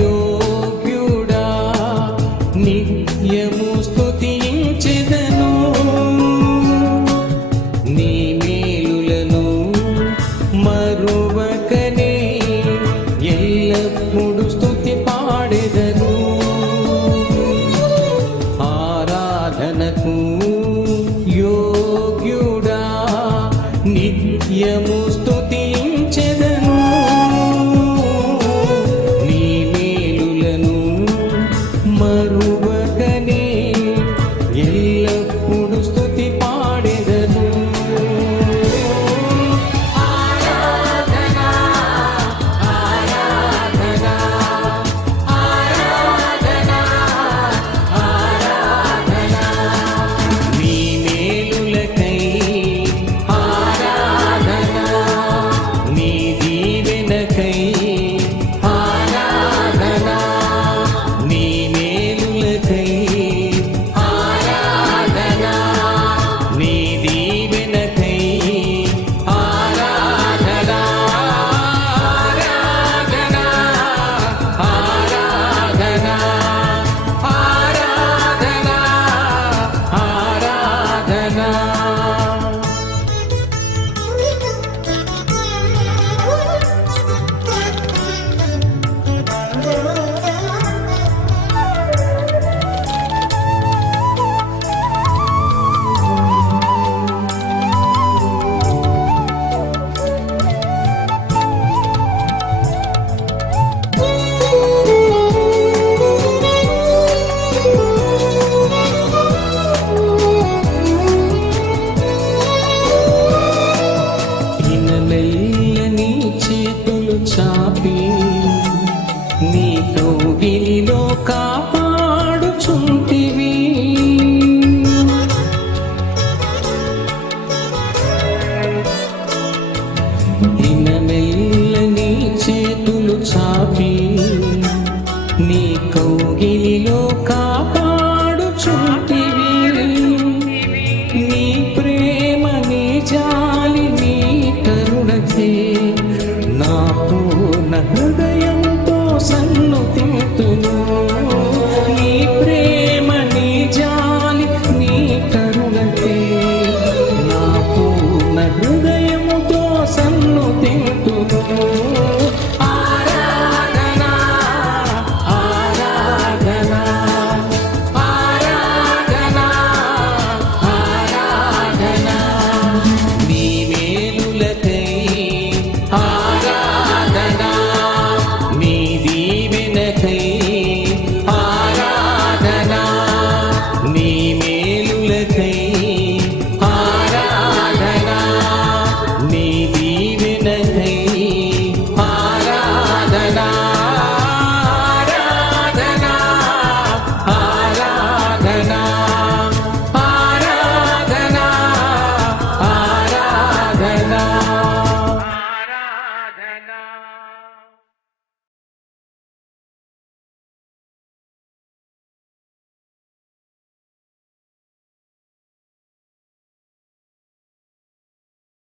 యోగ్యుడా నిత్యము స్తుతించెదను. నీ మేలులను మరువకనే ఎల్లప్పుడు స్తుతి పాడెదను ఆరాధనకు యోగ్యుడా నిత్యము స్తుతి don't